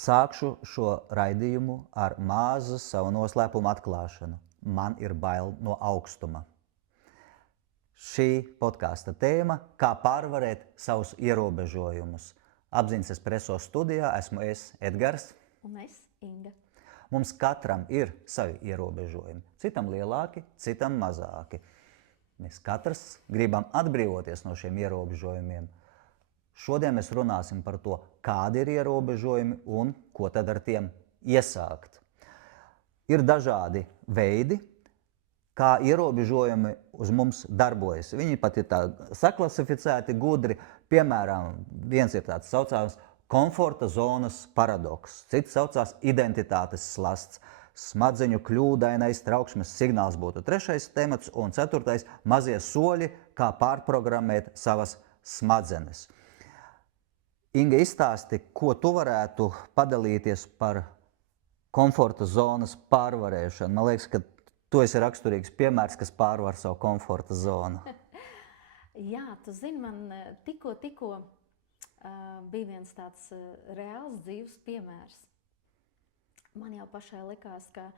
Sākšu šo raidījumu ar mazu savu noslēpumu atklāšanu. Man ir bail no augstuma. Šī podkāsta tēma – kā pārvarēt savus ierobežojumus. Apziņas espreso studijā esmu es, Edgars. Un es, Inga. Mums katram ir savi ierobežojumi. Citam lielāki, citam mazāki. Mēs katrs gribam atbrīvoties no šiem ierobežojumiem. Šodien mēs runāsim par to, kādi ir ierobežojumi un ko tad ar tiem iesākt. Ir dažādi veidi, kā ierobežojumi uz mums darbojas. Viņi pat ir tā saklasificēti gudri. Piemēram, viens ir tāds saucams komforta zonas paradoks, cits saucās identitātes slasts. Smadzeņu kļūdainais trauksmes signāls būtu trešais temats, un ceturtais – mazie soļi, kā pārprogrammēt savas smadzenes. Inga, izstāsti, ko tu varētu padalīties par komforta zonas pārvarēšanu. Man liekas, ka tu esi raksturīgs piemērs, kas pārvar savu komforta zonu. Jā, tu zini, man tikko bija viens tāds reāls dzīves piemērs. Man jau pašai likās, ka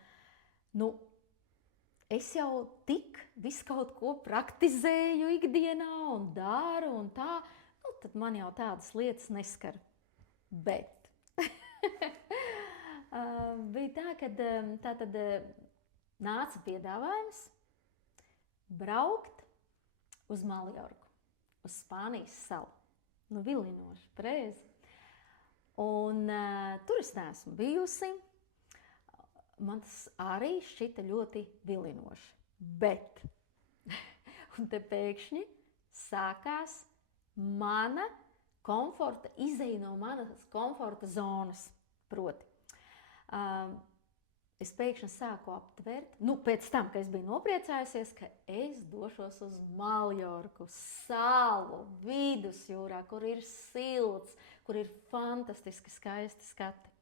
es jau tik visu kaut ko praktizēju ikdienā un daru un tā. Tad man jau tādas lietas neskar. Bet bija tā, ka tātad nāca piedāvājums braukt uz Maljorku, uz Spānijas salu. Vilinoši, pareizi. Un tur es neesmu bijusi. Man tas arī šķita ļoti vilinoši. Bet un te pēkšņi sākās mana komforta, izeja no manas komforta zonas, proti. Es pēkšņi sāku aptvert, pēc tam, kad es biju nopriecājusies, ka es došos uz Maljorku, salu, vidusjūrā, kur ir silts, kur ir fantastiski skaisti skati.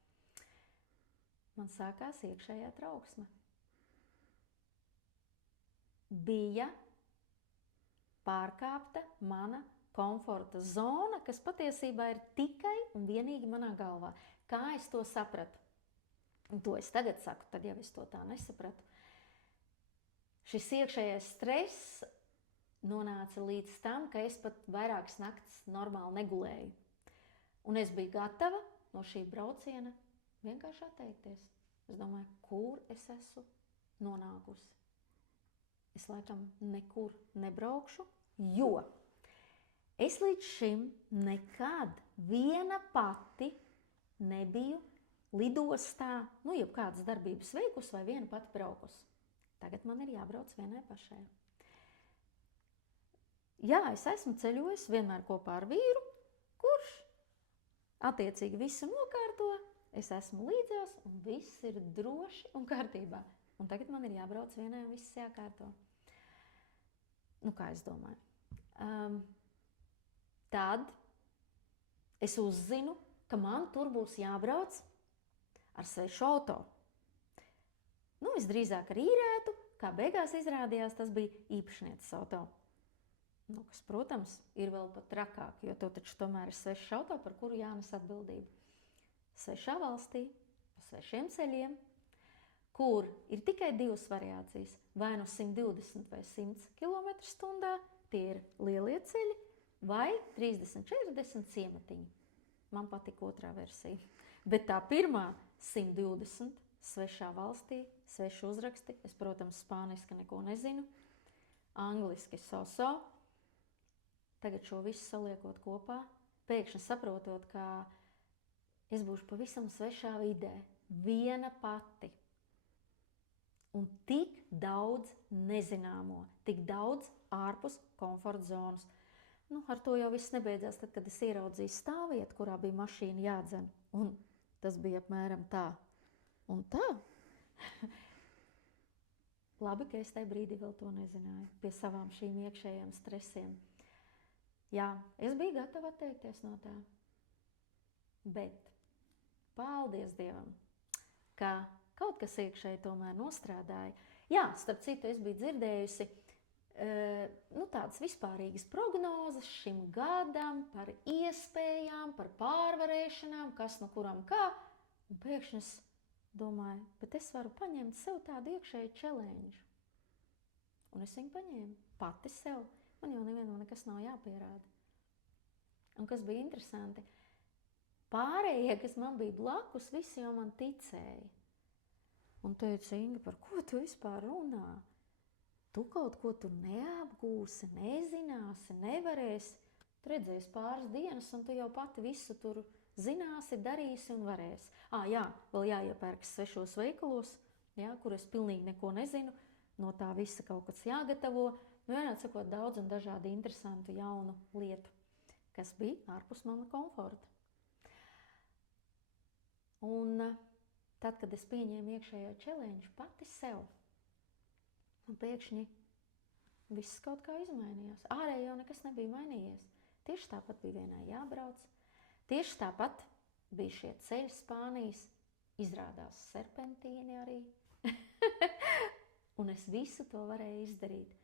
Man sākās iekšējā trauksme. Bija pārkāpta mana komforta zona, kas patiesībā ir tikai un vienīgi manā galvā. Kā es to sapratu? Un to es tagad saku, tad jau es to tā nesapratu. Šis iekšējais stress nonāca līdz tam, ka es pat vairākas naktis normāli negulēju. Un es biju gatava no šī brauciena vienkārši atteikties. Es domāju, kur es esmu nonākusi. Es laikam nekur nebraukšu, jo es līdz šim nekad viena pati nebiju lidostā, jebkādas darbības veikusi vai viena pati braukusi. Tagad man ir jābrauc vienai pašai. Jā, es esmu ceļojis vienmēr kopā ar vīru, kurš attiecīgi visu nokārto, es esmu līdzās un viss ir droši un kārtībā. Un tagad man ir jābrauc vienai un viss jākārto. Kā es domāju? Tad es uzzinu, ka man tur būs jābrauc ar svešu auto. Visdrīzāk ar īrētu, kā beigās izrādījās, tas bija īpašnieces auto. Kas, protams, ir vēl pat trakāk, jo to taču tomēr ir svešs auto, par kuru jānes atbildība. Svešā valstī, pa svešiem ceļiem, kur ir tikai divas variācijas, vai 120 vai 100 km/h, tie ir lielie ceļi, vai 30-40 ciematiņi. Man patika otrā versija. Bet tā pirmā 120 svešā valstī, sveši uzraksti. Es, protams, spāniski neko nezinu. Angliski so. Tagad šo visu saliekot kopā, pēkšņi saprotot, ka es būšu pavisam svešā vidē. Viena pati. Un tik daudz nezināmo, tik daudz ārpus komforta zonas. Ar to jau viss nebeidzās, tad, kad es ieraudzīju stāvvietu, kurā bija mašīna jādzen. Un tas bija apmēram tā. Un tā. Labi, ka es tajā brīdī vēl to nezināju. Pie savām šīm iekšējām stresiem. Jā, es biju gatava atteikties no tā. Bet paldies Dievam, ka kaut kas iekšēji tomēr nostrādāja. Jā, starp citu, es biju dzirdējusi tādas vispārīgas prognozes šim gadam par iespējām, par pārvarēšanām, kas kuram kā. Un pēkšņi es domāju, bet es varu paņemt sev tādu iekšēju challenge. Un es viņu paņēmu pati sev. Man jau nevienam nekas nav jāpierāda. Un kas bija interesanti, pārējie, kas man bija blakus, visi jau man ticēja. Un teica, Inga, par ko tu vispār runā? Tu kaut ko tur neapgūsi, nezināsi, nevarēsi. Tu redzēsi pāris dienas, un tu jau pati visu tur zināsi, darīsi un varēsi. Jā, vēl jāiepērkas 6 veikalos, jā, kur es pilnīgi neko nezinu. No tā visa kaut kas jāgatavo. Vienādi sakot, daudz un dažādi interesantu jaunu lietu, kas bija ārpus mana komforta. Un tad, kad es pieņēmu iekšējo challenge pati sev, un pēkšņi viss kaut kā izmainījās. Ārēji jau nekas nebija mainījies. Tieši tāpat bija vienai jābrauc. Tieši tāpat bija šie ceļi Spānijas. Izrādās serpentīni arī. Un es visu to varēju izdarīt.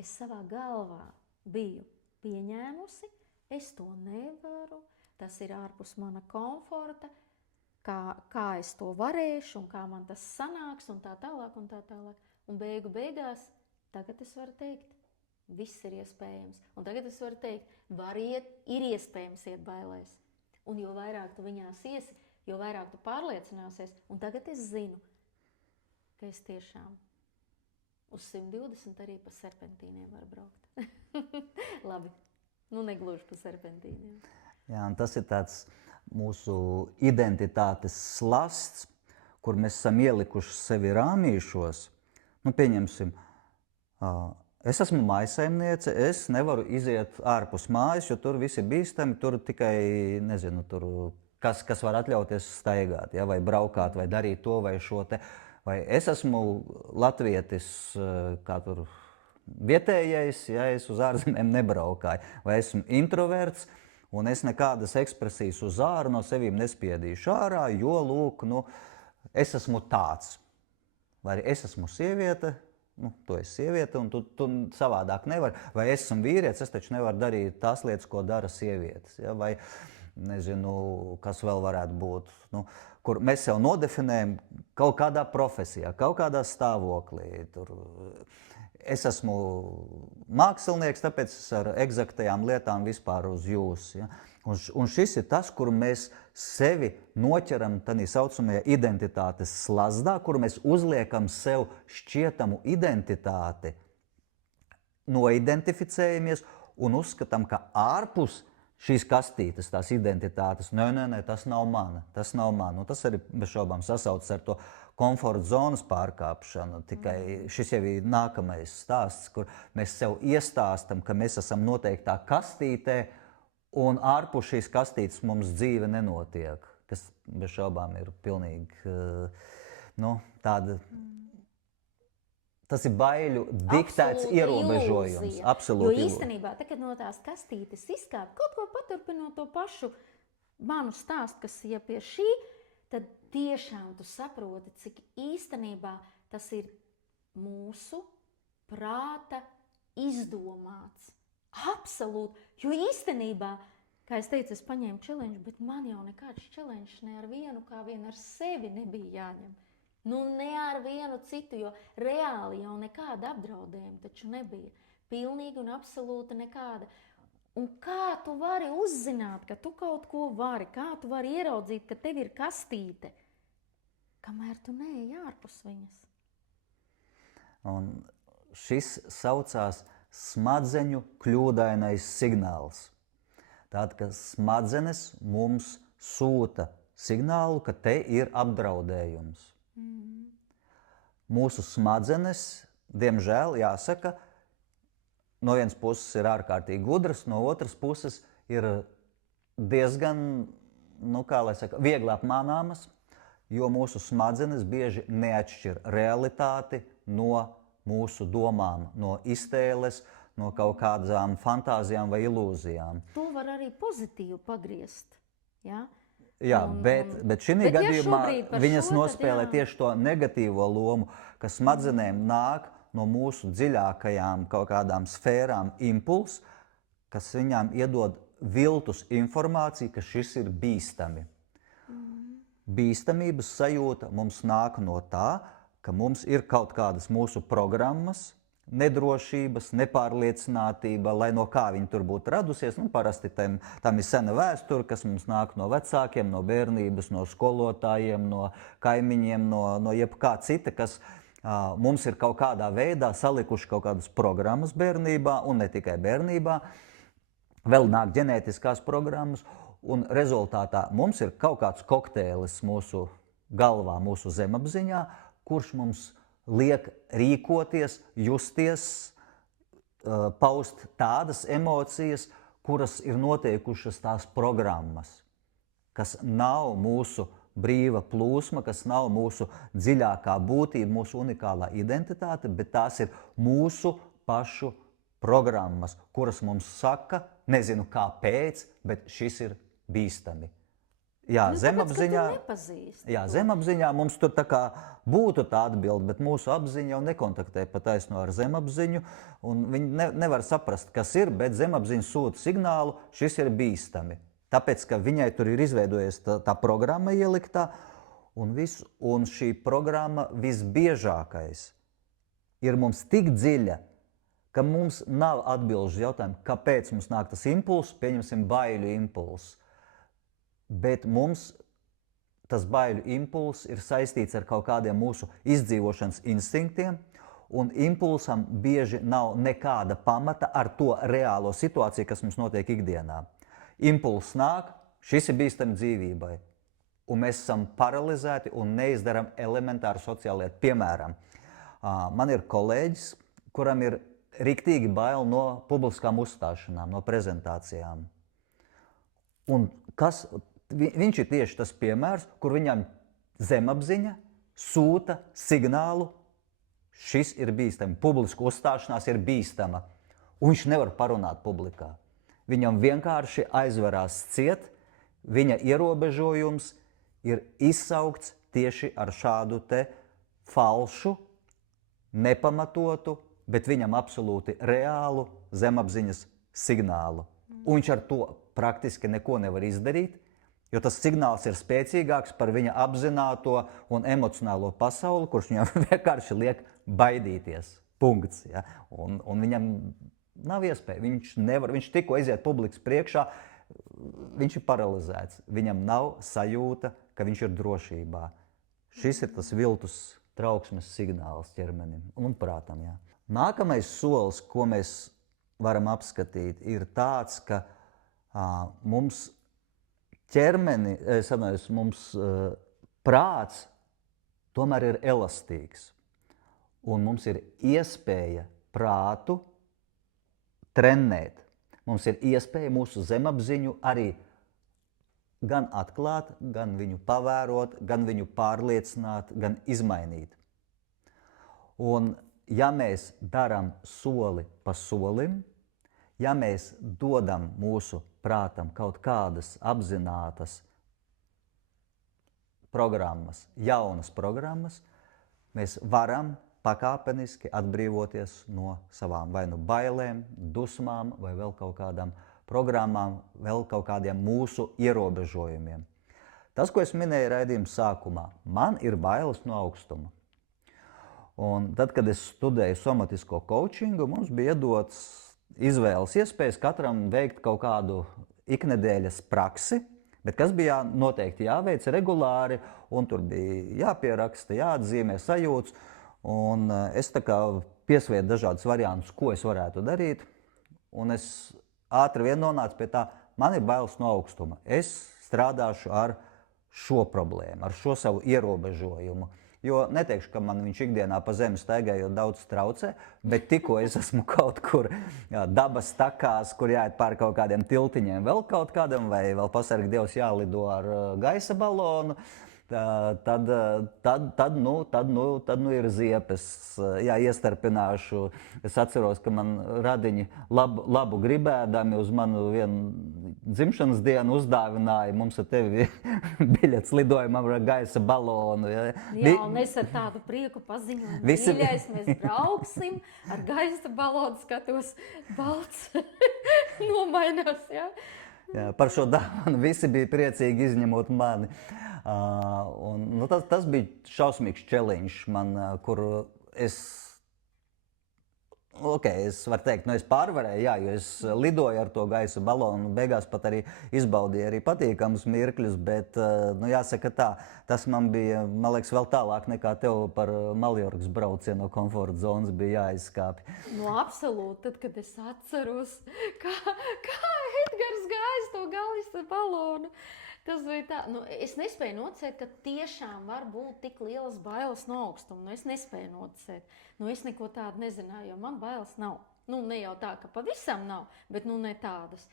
Es savā galvā biju pieņēmusi, es to nevaru, tas ir ārpus mana komforta, kā es to varēšu un kā man tas sanāks un tā tālāk un tā tālāk. Un beigās, tagad es varu teikt, viss ir iespējams. Un tagad es varu teikt, ir iespējams iet bailēs. Un jo vairāk tu viņās iesi, jo vairāk tu pārliecināsies. Un tagad es zinu, ka es tiešām uz 120 arī pa serpentīniem var braukt. Labi, negluži pa serpentīniem. Jā, un tas ir tāds mūsu identitātes slasts, kur mēs esam ielikuši sevi rāmīšos. Pieņemsim, es esmu mājsaimniece, es nevaru iziet ārpus mājas, jo tur viss ir bīstami, tur tikai, nezinu, kas var atļauties staigāt, ja, vai braukāt, vai darīt to vai šo te. Vai es esmu latvietis, kā tur vietējais, ja es uz ārzemēm nebraukāju, vai esmu introverts, un es nekādas ekspresijas uz āru no sevīm nespiedīšu ārā, jo, lūk, es esmu tāds. Vai arī es esmu sieviete, tu esi sieviete, un tu savādāk nevari. Vai es esmu vīrietis, es taču nevaru darīt tās lietas, ko dara sievietes. Ja? Vai, nezinu, kas vēl varētu būt. Kur mēs jau nodefinējam kaut kādā profesijā, kaut kādā stāvoklī. Es esmu mākslinieks, tāpēc es ar eksaktajām lietām vispār uz jūs. Ja? Un šis ir tas, kur mēs sevi noķeram tādā saucamajā identitātes slazdā, kur mēs uzliekam sev šķietamu identitāti, noidentificējamies un uzskatām, ka ārpus šīs kastītes, tās identitātes, nē, tas nav mana. Tas arī bez šaubām sasaucas ar to komforta zonas pārkāpšanu. Tikai šis jau ir nākamais stāsts, kur mēs sev iestāstam, ka mēs esam noteiktā kastītē, un ārpus šīs kastītes mums dzīve nenotiek, kas bez šaubām ir pilnīgi tāda. Tas ir baiļu diktēts ierobežojums. Absolūti. Jo īstenībā, kad no tās kastītes izkāp, kaut ko paturpinot to pašu manu stāstu, kas ir pie šī, tad tiešām tu saproti, cik īstenībā tas ir mūsu prāta izdomāts. Absolūti. Jo īstenībā, kā es teicu, es paņēmu challenge, bet man jau nekāds challenge ne ar vienu, kā vien ar sevi nebija jāņem. Ne ar vienu citu, jo reāli jau nekāda apdraudējuma taču nebija. Pilnīgi un absolūti nekāda. Un kā tu vari uzzināt, ka tu kaut ko vari? Kā tu vari ieraudzīt, ka tev ir kastīte, kamēr tu neej ārpus viņas? Un šis saucās smadzeņu kļūdainais signāls. Tātad, ka smadzenes mums sūta signālu, ka te ir apdraudējums. Mūsu smadzenes, diemžēl, jāsaka, no vienas puses ir ārkārtīgi gudras, no otras puses ir diezgan, viegli apmānāmas, jo mūsu smadzenes bieži neatšķir realitāti no mūsu domām, no iztēles, no kaut kādām fantāzijām vai ilūzijām. To var arī pozitīvi pagriezt, ja? Jā, bet šī gadījumā viņas nospēlē tieši to negatīvo lomu, ka smadzenēm nāk no mūsu dziļākajām kaut kādām sfērām impulss, kas viņām iedod viltus informāciju, ka šis ir bīstami. bīstamības sajūta mums nāk no tā, ka mums ir kaut kādas mūsu programmas, nedrošības, nepārliecinātība, lai no kā viņi tur būtu radusies. Parasti tam ir sena vēsture, kas mums nāk no vecākiem, no bērnības, no skolotājiem, no kaimiņiem, no jebkā cita, kas mums ir kaut kādā veidā salikuši kaut kādas programmas bērnībā, un ne tikai bērnībā. Vēl nāk ģenētiskās programmas, un rezultātā mums ir kaut kāds kokteilis mūsu galvā, mūsu zemapziņā, kurš mums liek rīkoties, justies, paust tādas emocijas, kuras ir noteikušas tās programmas, kas nav mūsu brīva plūsma, kas nav mūsu dziļākā būtība, mūsu unikālā identitāte, bet tās ir mūsu pašu programmas, kuras mums saka, nezinu kāpēc, bet šis ir bīstami. Jā, zemapziņā mums tur tā kā būtu tā atbilde, bet mūsu apziņa jau nekontaktē pa taisno ar zemapziņu, un viņi nevar saprast, kas ir, bet zemapziņa sūta signālu, šis ir bīstami. Tāpēc, ka viņai tur ir izveidojies tā programma ieliktā, un šī programma visbiežākais ir mums tik dziļa, ka mums nav atbilžu jautājumu, kāpēc mums nāk tas impulss, pieņemsim baiļu impulss. Bet mums tas baiļu impulss ir saistīts ar kaut kādiem mūsu izdzīvošanas instinktiem, un impulsam bieži nav nekāda pamata ar to reālo situāciju, kas mums notiek ikdienā. Impulss nāk, šis ir bīstami dzīvībai, un mēs esam paralizēti un neizdaram elementāru sociālu lietu. Piemēram, man ir kolēģis, kuram ir riktīgi bail no publiskām uzstāšanām, no prezentācijām. Un viņš ir tieši tas piemērs, kur viņam zemapziņa sūta signālu, šis ir bīstami, publiska uzstāšanās ir bīstama, un viņš nevar parunāt publikā. Viņam vienkārši aizverās ciet, viņa ierobežojums ir izsaukts tieši ar šādu te falšu, nepamatotu, bet viņam absolūti reālu zemapziņas signālu. Un viņš ar to praktiski neko nevar izdarīt, jo tas signāls ir spēcīgāks par viņa apzināto un emocionālo pasauli, kurš viņam vienkārši liek baidīties. Punkts. Ja? Un viņam nav iespēja. Viņš tikko iziet publikas priekšā, viņš ir paralizēts. Viņam nav sajūta, ka viņš ir drošībā. Šis ir tas viltus trauksmes signāls ķermenim un prātam. Ja? Nākamais solis, ko mēs varam apskatīt, ir tāds, ka mums prāts tomēr ir elastīgs. Un mums ir iespēja prātu trenēt. Mums ir iespēja mūsu zemapziņu arī gan atklāt, gan viņu pavērot, gan viņu pārliecināt, gan izmainīt. Un ja mēs darām soli pa solim, ja mēs dodam mūsu prātam kaut kādas apzinātas programmas, jaunas programmas, mēs varam pakāpeniski atbrīvoties no savām vai nu bailēm, dusmām vai vēl kaut kādām programmām, vēl kaut kādiem mūsu ierobežojumiem. Tas, ko es minēju raidījuma sākumā, man ir bailes no augstuma. Un tad, kad es studēju somatisko coachingu, mums bija iedots izvēles iespējas katram veikt kaut kādu iknedēļas praksi, bet kas bija noteikti jāveic regulāri, un tur bija jāpieraksta, jāatzīmē sajūtas, un es tā kā piesvietu dažādus variantus, ko es varētu darīt, un es ātri vien nonācu pie tā, man ir bailes no augstuma. Es strādāšu ar šo problēmu, ar šo savu ierobežojumu. Jo neteikšu, ka man viņš ikdienā pa zemi staigājot daudz traucē, bet tikko es esmu kaut kur dabas takās, kur jāiet pār kaut kādiem tiltiņiem vēl kaut kādam, vai vēl pasargi Dievs jālido ar gaisa balonu, tad ir ziepes, iestarpināšu. Es atceros, ka man radiņi labu gribēdami uz manu vienu dzimšanas dienu uzdāvināja mums ar tevi biļets lidojumam ar gaisa balonu. Jā, un es ar tādu prieku paziņoju, mīļais, mēs brauksim ar gaisa balonu, skatos, balts nomainās, jā. Jā, par šo dāvanu visi bija priecīgi, izņemot mani. Tas bija šausmīgs challenge man, kur es varu teikt, es pārvarēju, jā, jo es lidoju ar to gaisa balonu, beigās pat arī izbaudīju arī patīkamus mirkļus, bet, jāsaka tā, tas man bija, man liekas, vēl tālāk nekā tev par Maljorkas braucienu no komforta zonas bija jāizskāpj. Absolūti, tad, kad es atceros, kā Edgars gāja to gaisa balonu, tas bija tā, es nespēju nocēt, ka tiešām var būt tik lielas bailes no augstuma. Es nespēju nocēt. Es neko tādu nezināju, jo man bailes nav. Ne jau tā, ka pavisam nav, bet ne tādas.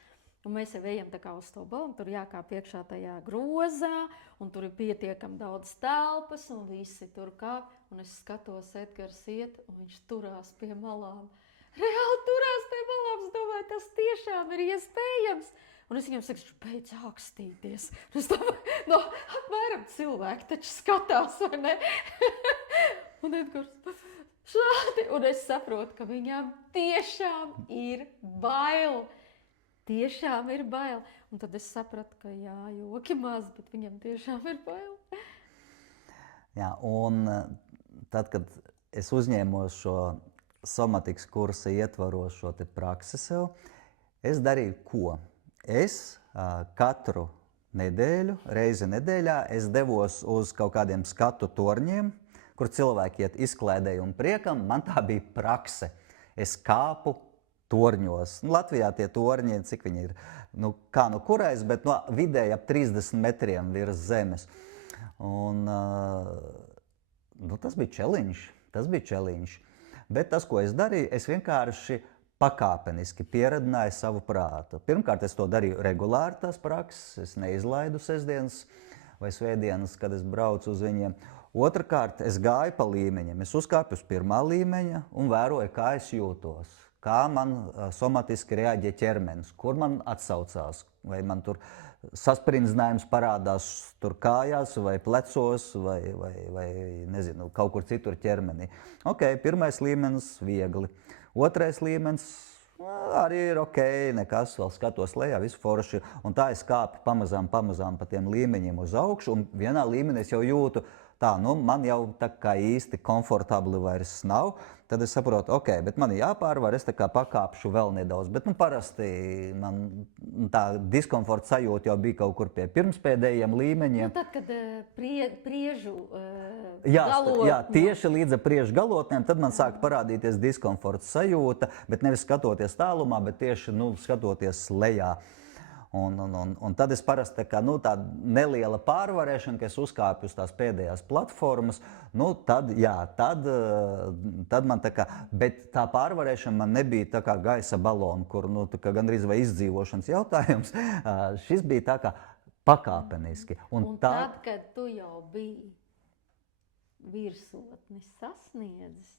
Un mēs jau ejam tā kā uz to balonu, tur jākāp iekšā tajā grozā, un tur ir pietiekami daudz telpas, un visi tur kāp. Un es skatos, Edgars iet, un viņš turās pie malām. Reāli turās pie malām, es domāju, tas tiešām ir iespējams. Un es viņam saku, beidz ākstīties. Es domāju, apmēram cilvēki taču skatās, vai ne? Un Edgars šādi. Un es saprotu, ka viņam tiešām ir bail. Tiešām ir bail. Un tad es sapratu, ka jā, joki maz, bet viņam tiešām ir bail. Jā, un tad, kad es uzņēmos šo somatikas kursa ietvaros šo te praksi sev, es darīju ko? Es katru nedēļu, reizi nedēļā, es devos uz kaut kādiem skatu torņiem, kur cilvēki iet izklaidējumu priekam. Man tā bija prakse. Es kāpu torņos. Latvijā tie torņi, cik viņi ir, kā kurais, bet vidēji ap 30 metriem virs zemes. Un tas bija challenge. Tas bija challenge. Bet tas, ko es darīju, es vienkārši pakāpeniski pieradināju savu prātu. Pirmkārt, es to darīju regulāri, tās prakses. Es neizlaidu sestdienas vai svētdienas, kad es braucu uz viņiem. Otrakārt, es gāju pa līmeņiem. Es uzkāpu uz pirmā līmeņa un vēroju, kā es jūtos. Kā man somatiski reaģē ķermenis, kur man atsaucās. Vai man tur sasprinzinājums parādās tur kājās vai plecos vai nezinu, kaut kur citur ķermenī. Pirmais līmenis viegli. Otrais līmenis arī ir nekas, vēl skatos lejā, visu forši. Un tā es kāpu pamazām pa tiem līmeņiem uz augšu, un vienā līmenī es jau jūtu, man jau tā kā īsti komfortabli vairs nav. Tad es saprotu, bet man jāpārvar, es tā kā pakāpšu vēl nedaudz. Bet parasti man tā diskomforta sajūta jau bija kaut kur pie pirmspēdējiem līmeņiem. Tad, kad priežu galotņu. Jā, tieši līdz priežu galotnēm, tad man sāk parādīties diskomforta sajūta, bet nevis skatoties tālumā, bet tieši skatoties lejā. Un tad es parasti tāda neliela pārvarēšana, ka es uzkāpju uz tās pēdējās platformas, tad man bet tā pārvarēšana man nebija tā kā gaisa balona, kur gandrīz vai izdzīvošanas jautājums. Šis bija tā kā pakāpeniski. Un tad, kad tu jau biji virsotni sasniedzis,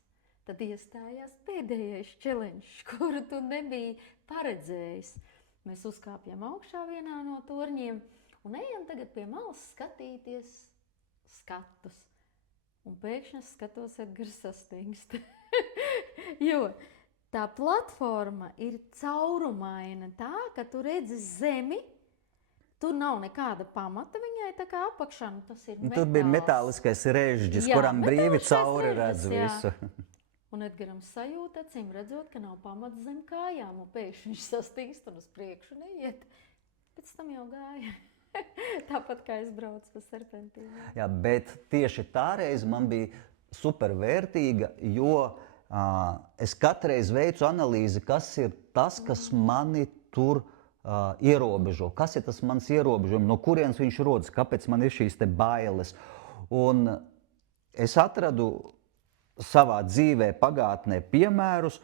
tad iestājās pēdējais challenge, kuru tu nebiji paredzējis. Mēs uzkāpjam augšā vienā no torņiem un ejam tagad pie malas skatīties skatus. Un pēkšņi es skatos, Edgars sastingst. Jo tā platforma ir caurumaina tā, ka tu redzi zemi, tur nav nekāda pamata viņai tā kā apakšā. Tas ir metāls. Tur bija metāliskais režģis, kuram brīvi cauri redz visu. Un Edgaram sajūta, acīm redzot, ka nav pamats zem kājām, un pēkšņi viņš sastīkst un uz priekšu neiet. Pēc tam jau gāja. Tāpat kā es braucu pa serpentīnu. Jā, bet tieši tā reize man bija supervērtīga, jo es katreiz veicu analīzi, kas ir tas, kas mani tur ierobežo. Kas ir tas mans ierobežojums, no kurienes viņš rodas, kāpēc man ir šīs te bailes. Un es atradu savā dzīvē, pagātnē piemērus,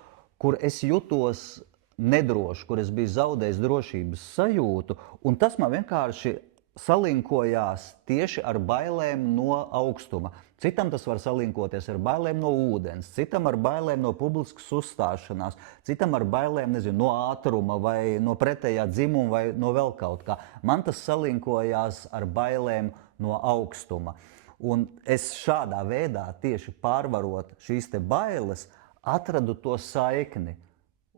kur es jutos nedroši, kur es biju zaudējis drošības sajūtu, un tas man vienkārši salinkojās tieši ar bailēm no augstuma. Citam tas var salinkoties ar bailēm no ūdens, citam ar bailēm no publiskas uzstāšanās, citam ar bailēm, no ātruma vai no pretējā dzimuma vai no vēl kaut kā. Man tas salinkojās ar bailēm no augstuma. Un es šādā veidā, tieši pārvarot šīs te bailes, atradu to saikni.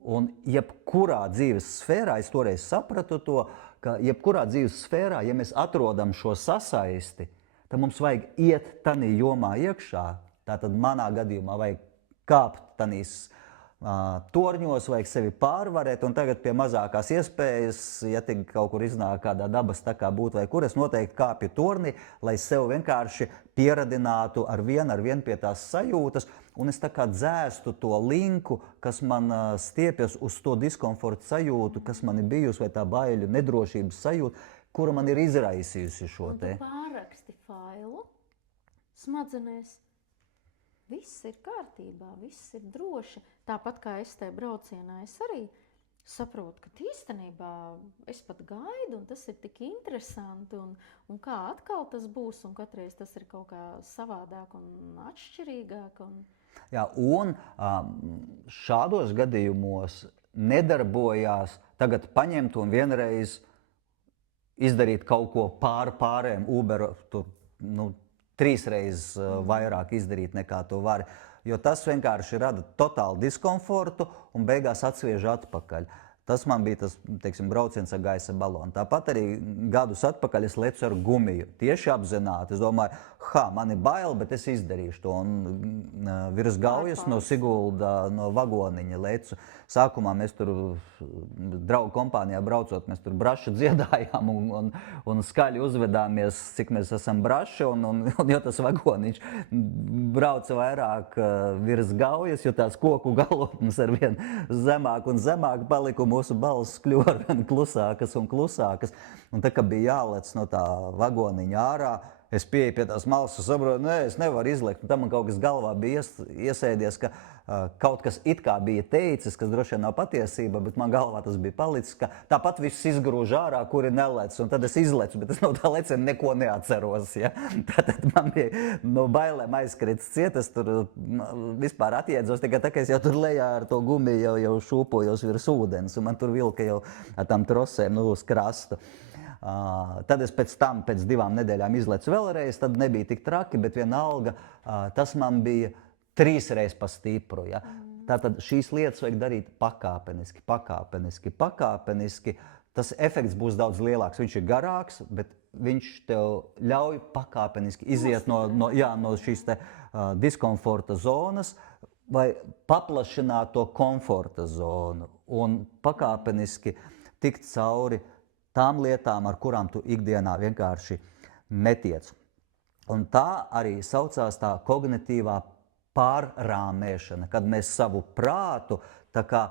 Un jebkurā dzīves sfērā es toreiz sapratu to, ka jebkurā dzīves sfērā, ja mēs atrodam šo sasaisti, tad mums vajag iet tanī jomā iekšā. Tātad manā gadījumā vajag kāpt tanīs torņos, vajag sevi pārvarēt, un tagad pie mazākās iespējas, ja tik kaut kur iznāk kādā dabas takā būt vai kur, es noteikti kāpju torni, lai sev vienkārši pieradinātu ar vien pie tās sajūtas, un es tā kā dzēstu to linku, kas man stiepjas uz to diskomforta sajūtu, kas man ir bijusi, vai tā baiļu nedrošības sajūta, kura man ir izraisījusi šo te. Un tu pārraksti failu smadzenēs. Viss ir kārtībā, viss ir droši. Tāpat kā es te braucienā, es arī saprotu, ka īstenībā es pat gaidu, un tas ir tik interesanti, un kā atkal tas būs, un katreiz tas ir kaut kā savādāk un atšķirīgāk. Jā, un šādos gadījumos nedarbojās tagad paņemt un vienreiz izdarīt kaut ko pārējiem Uber, trīsreiz vairāk izdarīt nekā to vari, jo tas vienkārši rada totālu diskomfortu un beigās atsviež atpakaļ. Tas man bija tas, teiksim, brauciens ar gaisa balonu. Tāpat arī gadus atpakaļ es lecu ar gumiju, tieši apzināti. Es domāju, man ir bail, bet es izdarīšu to. Un virs Gaujas no Sigulda, no vagoniņa lecu. Sākumā mēs tur draugu kompānijā braucot, mēs tur brašu dziedājām un skaļi uzvedāmies, cik mēs esam braši. Un jo tas vagoniņš brauca vairāk virs Gaujas, jo tās koku galotnes ar vien zemāk un zemāk palika, mūsu balss kļuva ar vien klusākas un klusākas. Un tā kā bija jālec no tā vagoniņa ārā, es pieeju pie tās malas un saprotu, es nevaru izlikt. Un tam man kaut kas galvā bija iesēdies, ka kaut kas it kā bija teicis, kas droši vien nav patiesība, bet man galvā tas bija palicis, ka tāpat viss izgrūž ārā, kuri nelec. Un tad es izlecu, bet es no tā leciena neko neatceros. Ja? Tātad man bija no bailēm aizkritis ciet, es tur vispār atjēdzos, tikai tā, ka es jau tur lejā ar to gumiju jau šūpojos virs ūdens, un man tur vilka jau ar tām trosēm uz krastu. Tad es pēc 2 nedēļām izlecu vēlreiz, tad nebija tik traki, bet vienalga tas man bija 3 reizes pa stipru. Ja? Tātad šīs lietas vajag darīt pakāpeniski. Tas efekts būs daudz lielāks. Viņš ir garāks, bet viņš tev ļauj pakāpeniski iziet no šīs te, diskomforta zonas vai paplašināt to komforta zonu un pakāpeniski tikt cauri tām lietām, ar kurām tu ikdienā vienkārši netiec. Un tā arī saucās tā kognitīvā pārrāmēšana, kad mēs savu prātu tā kā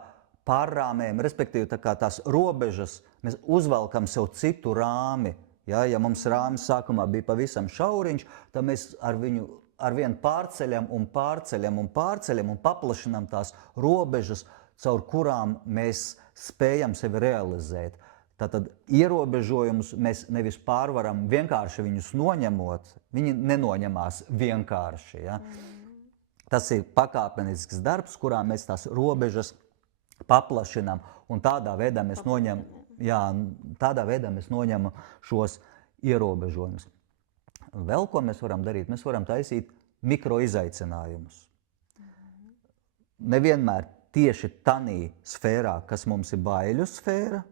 pārrāmējam, respektīvi tā kā tās robežas, mēs uzvelkam sev citu rāmi. Ja mums rāmis sākumā bija pavisam šauriņš, tad mēs ar viņu arvien pārceļam un paplašinam tās robežas, caur kurām mēs spējam sevi realizēt. Tātad ierobežojumus mēs nevis pārvaram vienkārši viņus noņemot, viņi nenoņemās vienkārši. Ja? Tas ir pakāpenisks darbs, kurā mēs tās robežas paplašinām, un tādā veidā mēs noņemam šos ierobežojumus. Vēl ko mēs varam darīt? Mēs varam taisīt mikroizaicinājumus. Nevienmēr tieši tanī sfērā, kas mums ir baiļu sfēra,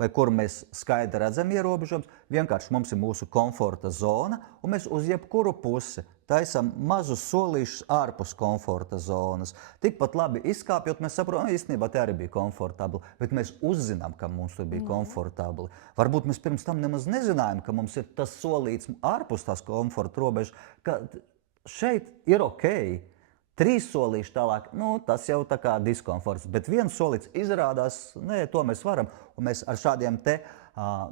vai kur mēs skaidri redzam ierobežojumus, vienkārši mums ir mūsu komforta zona, un mēs uz jebkuru pusi taisam mazus solīšus ārpus komforta zonas. Tikpat labi izkāpjot, mēs saprotam, īstenībā te arī bija komfortabli, bet mēs uzzinām, ka mums tur bija komfortabli. Varbūt mēs pirms tam nemaz nezinājām, ka mums ir tas solīts ārpus tās komforta robežas, ka šeit ir okei. 3 solīši tālāk, tas jau tā kā diskomforts, bet 1 solīts izrādās, to mēs varam, un mēs ar šādiem te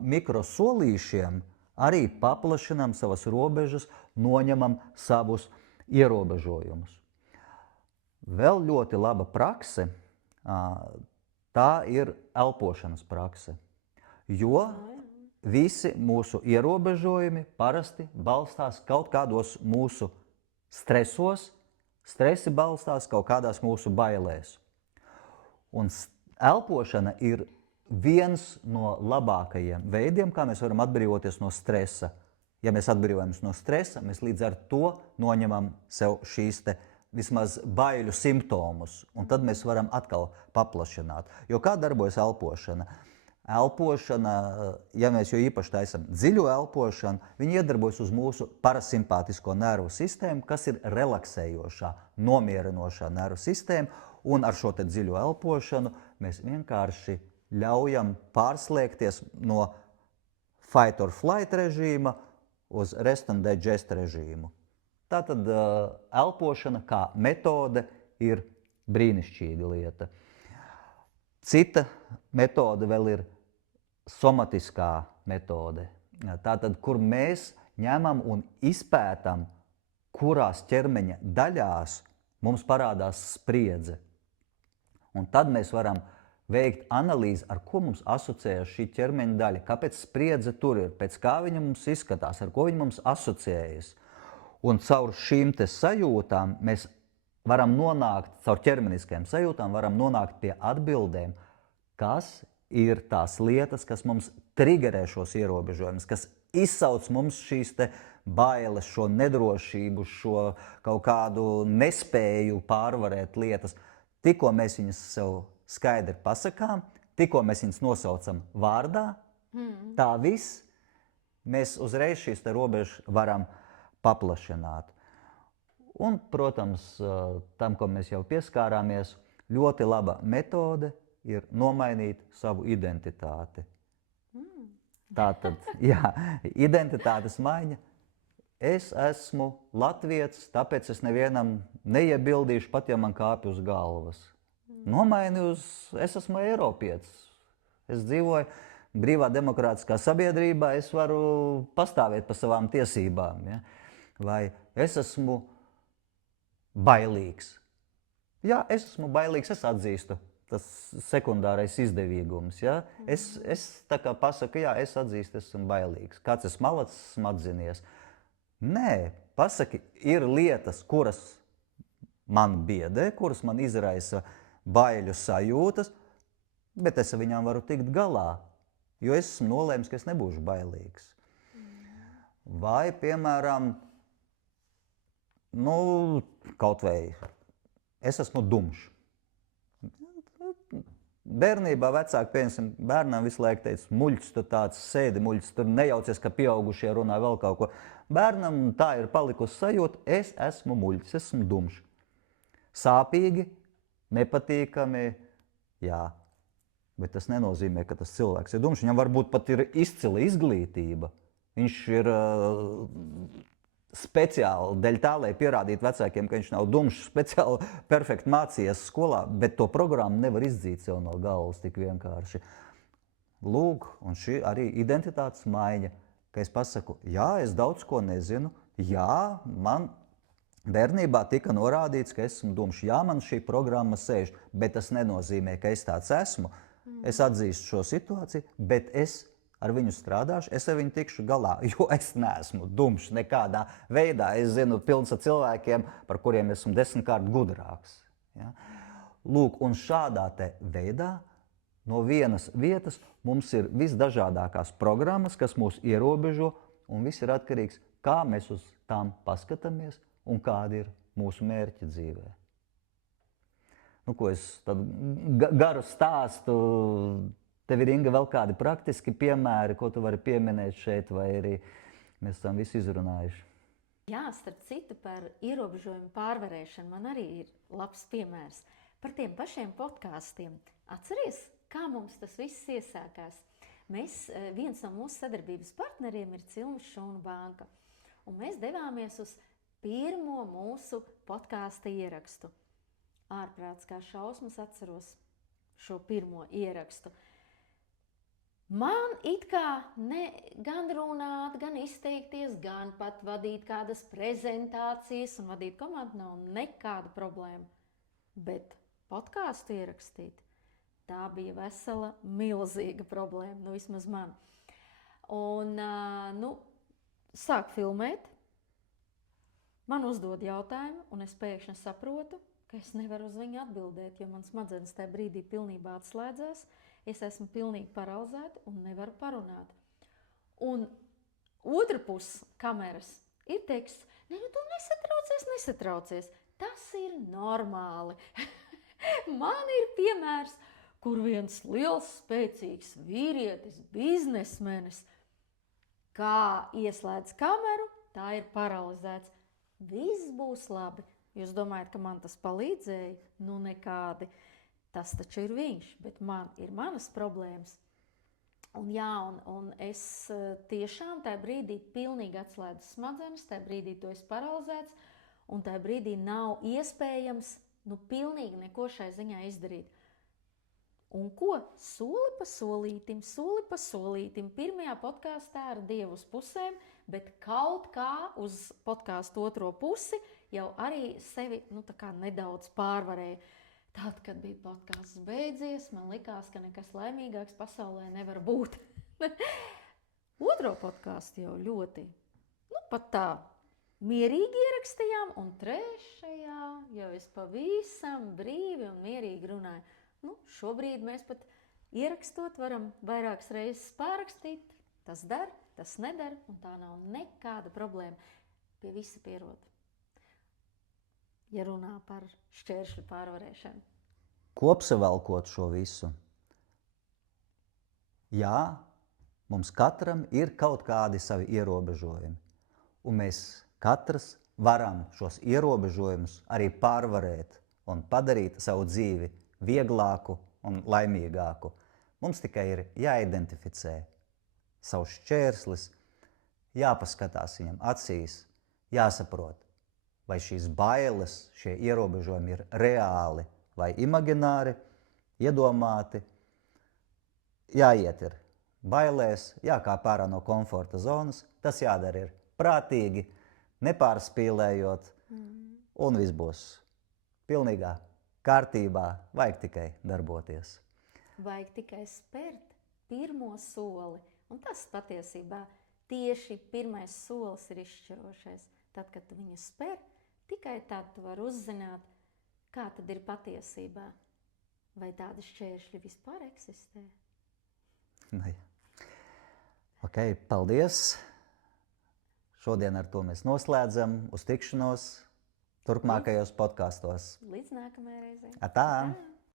mikrosolīšiem arī paplašinām savas robežas, noņemam savus ierobežojumus. Vēl ļoti laba prakse, tā ir elpošanas prakse, jo visi mūsu ierobežojumi parasti balstās kaut kādos mūsu stresos. Stresi balstās kaut kādās mūsu bailēs. Un elpošana ir viens no labākajiem veidiem, kā mēs varam atbrīvoties no stresa. Ja mēs atbrīvojamies no stresa, mēs līdz ar to noņemam sev šīs te vismaz baiļu simptomus, un tad mēs varam atkal paplašināt. Jo kā darbojas elpošana? elpošana, ja mēs jau īpaši taisam dziļu elpošanu, viņi iedarbojas uz mūsu parasimpātisko nervu sistēmu, kas ir relaksējošā, nomierinošā nervu sistēma, un ar šo te dziļu elpošanu mēs vienkārši ļaujam pārslēgties no fight or flight režīma uz rest and digest režīmu. Tātad elpošana kā metode ir brīnišķīga lieta. Cita metode vēl ir somatiskā metode. Tātad, kur mēs ņemam un izpētam, kurās ķermeņa daļās mums parādās spriedze. Un tad mēs varam veikt analīzi, ar ko mums asociējas šī ķermeņa daļa, kāpēc spriedze tur ir, pēc kā viņa mums izskatās, ar ko viņa mums asociējas. Un caur šīm te sajūtām mēs varam nonākt, caur ķermeniskajām sajūtām, varam nonākt pie atbildēm, kas ir tās lietas, kas mums trigerē šos ierobežojumus, kas izsauc mums šīs te bailes, šo nedrošību, šo kaut kādu nespēju pārvarēt lietas. Tikko mēs viņas sev skaidri pasakām, tikko mēs viņas nosaucam vārdā, tā viss, mēs uzreiz šīs te robežas varam paplašināt. Un, protams, tam, ko mēs jau pieskārāmies, ļoti laba metode ir nomainīt savu identitāti. Tātad, jā, identitātes maiņa. Es esmu latvietis, tāpēc es nevienam neiebildīšu, pat ja man kāpj uz galvas. Nomaini uz es esmu eiropietis. Es dzīvoju brīvā demokrātiskā sabiedrībā, es varu pastāvēt par savām tiesībām. Ja? Vai es esmu bailīgs. Jā, es esmu bailīgs, es atzīstu. Tas sekundārais izdevīgums. Ja? Es tā kā pasaku, jā, es atzīstu, esmu bailīgs. Kāds esmu malacis, esmu atzinies. Nē, pasaki, ir lietas, kuras man biedē, kuras man izraisa baiļu sajūtas, bet es ar viņām varu tikt galā, jo es esmu nolēmis, ka es nebūšu bailīgs. Vai, piemēram, kaut vai es esmu dumšs. Bērnībā vecāki, piemēram, bērnam visu laiku teica, muļķis, tu tāds sēdi, muļķis, tur nejaucies, ka pieaugušie runā vēl kaut ko. Bērnam tā ir palikusi sajūta, es esmu muļķis, esmu dumšs. Sāpīgi, nepatīkami, jā, bet tas nenozīmē, ka tas cilvēks ir dumšs. Viņam varbūt pat ir izcila izglītība. Viņš ir speciāli dēļ tā, lai pierādītu vecākiem, ka viņš nav dumšs, speciāli perfekti mācījies skolā, bet to programmu nevar izdzīt sev no galvas tik vienkārši. Lūk, un šī arī identitātes maiņa, ka es pasaku, jā, es daudz ko nezinu, jā, man bērnībā tika norādīts, ka esmu dumšs, jā, man šī programma sēž, bet tas nenozīmē, ka es tāds esmu. Es atzīstu šo situāciju, bet es ar viņu strādāšu, es ar viņu tikšu galā, jo es neesmu dumšs nekādā veidā. Es zinu pilns ar cilvēkiem, par kuriem esmu 10-kārt gudrāks. Ja? Lūk, un šādā te veidā no vienas vietas mums ir visdažādākās programmas, kas mūs ierobežo, un viss ir atkarīgs, kā mēs uz tām paskatāmies un kādi ir mūsu mērķi dzīvē. Ko es tad garu stāstu, tev ir, Inga, vēl kādi praktiski piemēri, ko tu vari pieminēt šeit, vai arī mēs esam visu izrunājuši? Jā, starp citu, par ierobežojumu pārvarēšanu man arī ir labs piemērs. Par tiem pašiem podkāstiem. Atceries, kā mums tas viss iesākās? Viens no mūsu sadarbības partneriem ir Cilmes Šūnu banka. Un mēs devāmies uz pirmo mūsu podkāsta ierakstu. Ārprāts kā šausmas atceros šo pirmo ierakstu. Man it kā gan runāt, gan izteikties, gan pat vadīt kādas prezentācijas un vadīt komandu nav nekāda problēma. Bet podkāstu ierakstīt, tā bija vesela milzīga problēma, vismaz man. Un, sāk filmēt, man uzdod jautājumu, un es pēkšņi saprotu, ka es nevaru uz viņu atbildēt, jo man smadzenes tajā brīdī pilnībā atslēdzās. Es esmu pilnīgi paralizēta un nevaru parunāt. Un otra puse kameras ir teksts, tu nesatraucies. Tas ir normāli. Man ir piemērs, kur viens liels, spēcīgs vīrietis, biznesmenis, kā ieslēdz kameru, tā ir paralizēts. Viss būs labi. Jūs domājat, ka man tas palīdzēja? Nu, nekādi. Tas taču ir viņš, bet man ir manas problēmas. Un es tiešām tajā brīdī pilnīgi atslēdzu smadzenes, tajā brīdī tu esi paralizēts, un tajā brīdī nav iespējams pilnīgi neko šai ziņā izdarīt. Un ko? Soli pa solītim. Pirmajā podkāstā ar Dievu uz pusēm, bet kaut kā uz podkāstu otro pusi jau arī sevi tā kā nedaudz pārvarēju. Tad, kad bija podkāsts beidzies, man likās, ka nekas laimīgāks pasaulē nevar būt. Otro podkāstu jau ļoti, pat tā mierīgi ierakstījām, un trešajā jau es pavisam brīvi un mierīgi runāju. Šobrīd mēs pat ierakstot varam vairākas reizes pārrakstīt. Tas der, tas neder, un tā nav nekāda problēma. Pie visa pierod. Ja runā par šķēršļu pārvarēšanu. Kopsavilkot šo visu, jā, mums katram ir kaut kādi savi ierobežojumi, un mēs katrs varam šos ierobežojumus arī pārvarēt un padarīt savu dzīvi vieglāku un laimīgāku. Mums tikai ir jāidentificē savs šķērslis, jāpaskatās viņam acīs, jāsaprot, vai šīs bailes, šie ierobežojumi ir reāli vai imagināri, iedomāti. Jāiet ir bailēs, jākāp ārā no komforta zonas. Tas jādara ir prātīgi, nepārspīlējot, un viss būs pilnīgā kārtībā. Vajag tikai darboties. Vajag tikai spērt pirmo soli. Un tas patiesībā tieši pirmais solis ir izšķirošais. Tad, kad tu viņu spēr, tikai tad tu vari uzzināt, kā tad ir patiesībā. Vai tādi šķēršļi vispār eksistē? Jā. Ok, paldies. Šodien ar to mēs noslēdzam. Uz tikšanos turpmākajos podkastos. Līdz nākamajai reizei. Atā! Atā.